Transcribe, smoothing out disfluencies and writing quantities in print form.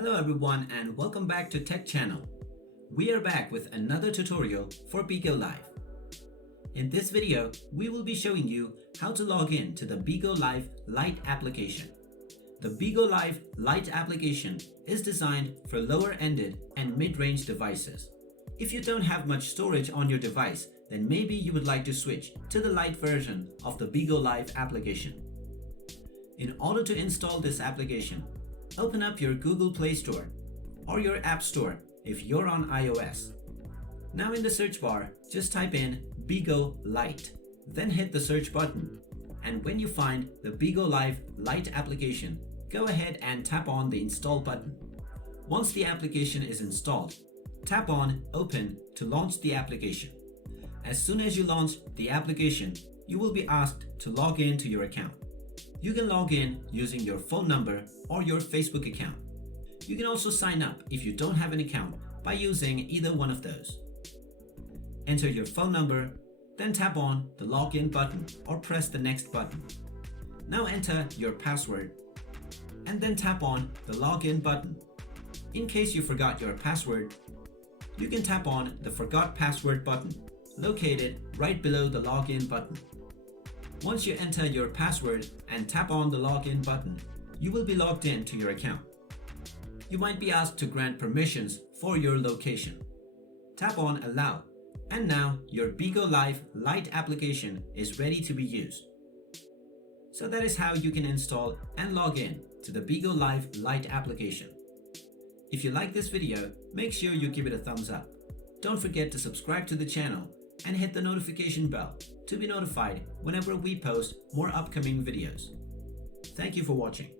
Hello everyone and welcome back to Tech Channel. We are back with another tutorial for Bigo Live. In this video, we will be showing you how to log in to the Bigo Live Lite application. The Bigo Live Lite application is designed for lower-ended and mid-range devices. If you don't have much storage on your device, then maybe you would like to switch to the Lite version of the Bigo Live application. In order to install this application, open up your Google Play Store or your App Store if you're on iOS. Now in the search bar, just type in Bigo Lite, then hit the search button. And when you find the Bigo Live Lite application, go ahead and tap on the Install button. Once the application is installed, tap on Open to launch the application. As soon as you launch the application, you will be asked to log in to your account. You can log in using your phone number or your Facebook account. You can also sign up if you don't have an account by using either one of those. Enter your phone number, then tap on the login button or press the next button. Now enter your password and then tap on the login button. In case you forgot your password, you can tap on the Forgot Password button located right below the login button. Once you enter your password and tap on the login button, you will be logged in to your account. You might be asked to grant permissions for your location. Tap on Allow, and now your Bigo Live Lite application is ready to be used. So that is how you can install and log in to the Bigo Live Lite application. If you like this video, make sure you give it a thumbs up. Don't forget to subscribe to the channel and hit the notification bell to be notified whenever we post more upcoming videos. Thank you for watching.